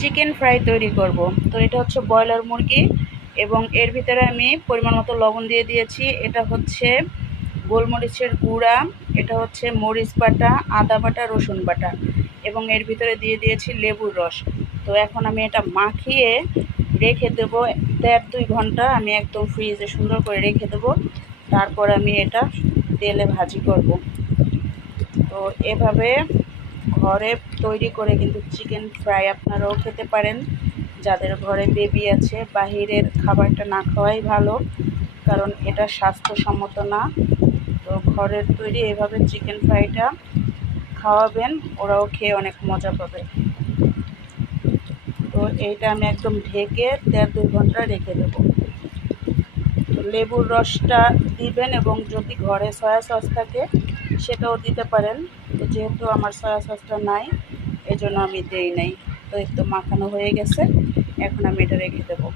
Chicken fry তৈরি করব। তো এটা হচ্ছে ব্রয়লার মুরগি এবং এর ভিতরে আমি পরিমাণ মতো লবণ দিয়ে দিয়েছি। এটা হচ্ছে গোলমরিচের গুঁড়া, এটা হচ্ছে মরিচ বাটা, আদা বাটা, রসুন বাটা এবং এর ভিতরে দিয়ে দিয়েছি লেবুর রস। তো এখন আমি এটা মাখিয়ে রেখে দেবো 1.5-2 ঘন্টা। আমি একদম ফ্রিজে সুন্দর করে রেখে দেবো। তারপর আমি এটা তেলে ভাজি করব। তো এভাবে ঘরে তৈরি করে কিন্তু চিকেন ফ্রাই আপনারাও খেতে পারেন। যাদের ঘরে বেবি আছে, বাহিরের খাবারটা না খাওয়াই ভালো, কারণ এটা স্বাস্থ্যসম্মত না। তো ঘরের তৈরি এভাবে চিকেন ফ্রাইটা খাওয়াবেন, ওরাও খেয়ে অনেক মজা পাবে। তো এইটা আমি একদম ঢেকে 1.5-2 ঘন্টা রেখে দেবো। তো লেবুর রসটা দিবেন এবং যদি ঘরে সয়া সস থাকে সেটাও দিতে পারেন। তো যেহেতু আমার সয়া সসটা নাই, এই জন্য আমি দেই নাই। তো একটু মাখানো হয়ে গেছে, এখন আমি এটা রেখে দেবো।